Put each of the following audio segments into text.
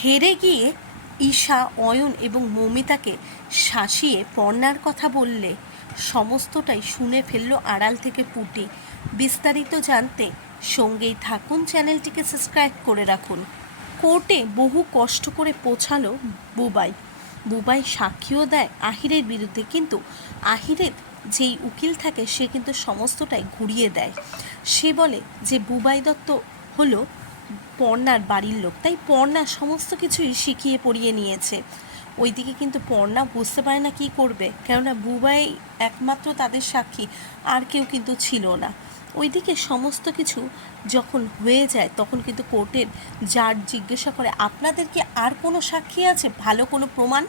হেরে গিয়ে ঈশা, অয়ন এবং মৌমিতাকে শাসিয়ে পর্ণার কথা বললে সমস্তটাই শুনে ফেলল আড়াল থেকে পুটি। বিস্তারিত জানতে সঙ্গেই থাকুন চ্যানেলটিকে সাবস্ক্রাইব করে রাখুন। কোর্টে বহু কষ্ট করে পৌঁছালো বুবাই। বুবাই সাক্ষীও দেয় আহিরের বিরুদ্ধে, কিন্তু আহিরের যেই উকিল থাকে সে কিন্তু সমস্তটাই ঘুরিয়ে দেয়। সে বলে যে, বুবাই দত্ত হলো পর্ণার বাড়ির লোক। তাই পর্ণা সমস্ত কিছুই শিখিয়ে পড়িয়ে নিয়েছে। ওইদিকে কিন্তু পর্ণা বুঝতে পারে না কি করবে। কেননা বুবাই একমাত্র তাদের সাক্ষী, আর কেউ কিন্তু ছিল না। ওইদিকে সমস্ত কিছু যখন হয়ে যায়, তখন কিন্তু কোর্টের যার জিজ্ঞাসা করে, আপনাদের কি আর কোনো সাক্ষী আছে? ভালো কোনো প্রমাণ?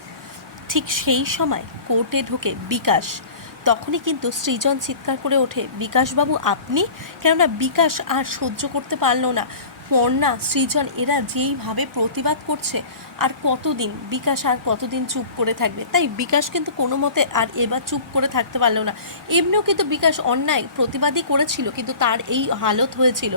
ঠিক সেই সময় কোর্টে ঢোকে বিকাশ। তখনই কিন্তু সৃজন চিৎকার করে ওঠে, বিকাশবাবু, আপনি? কেননা বিকাশ আর সহ্য করতে পারল না। পর্ণা সৃজন এরা যেইভাবে প্রতিবাদ করছে, আর কতদিন, বিকাশ আর কতদিন চুপ করে থাকবে? তাই বিকাশ কিন্তু কোনো মতে আর এবার চুপ করে থাকতে পারল না। এমনিও কিন্তু বিকাশ অন্যায়, প্রতিবাদই করেছিল, কিন্তু তার এই হালত হয়েছিল।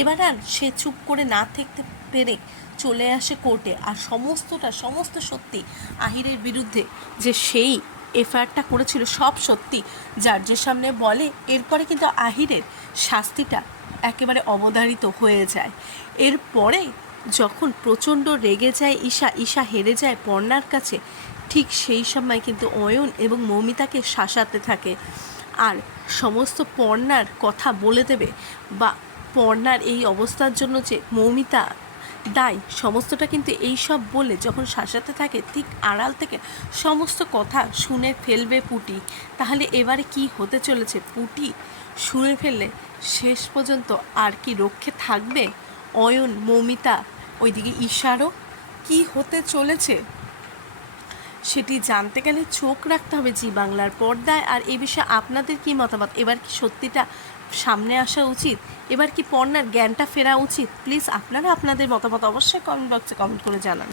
এবার আর সে চুপ করে না থাকতে পেরে চলে আসে কোর্টে, আর সমস্তটা, সমস্ত সত্যি আহিরের বিরুদ্ধে যে সেই এফআইআরটা করেছিল সব সত্যি। জার্জের সামনে বলে, এরপরে কিন্তু আহিরের শাস্তিটা একেবারে অবধারিত হয়ে যায়। এরপরে যখন প্রচণ্ড রেগে যায় ঈশা ঈশা হেরে যায় পর্ণার কাছে, ঠিক সেই সময় কিন্তু অয়ন এবং মৌমিতাকে শাসাতে থাকে। আর সমস্ত পর্ণার কথা বলে দেবে বা পর্ণার এই অবস্থার জন্য যে মৌমিতা দায় সমস্তটা কিন্তু এই সব বলে যখন শাসাতে থাকে, ঠিক আড়াল থেকে সমস্ত কথা শুনে ফেলবে পুটি। তাহলে এবারে কি হতে চলেছে পুটি? শুনে ফেললে শেষ পর্যন্ত আর কি রক্ষে থাকবে? অয়ন, মৌমিতা, ওইদিকে ইশারও, কি হতে চলেছে? সেটি জানতে গেলে চোখ রাখতে হবে জি বাংলার পর্দায়। আর এ বিষয়ে আপনাদের কি মতামত? এবার কি সত্যিটা সামনে আসা উচিত? এবার কি পর্নার জ্ঞানটা ফেরা উচিত? প্লিজ আপনারা আপনাদের মতামত অবশ্যই কমেন্ট বক্সে কমেন্ট করে জানান।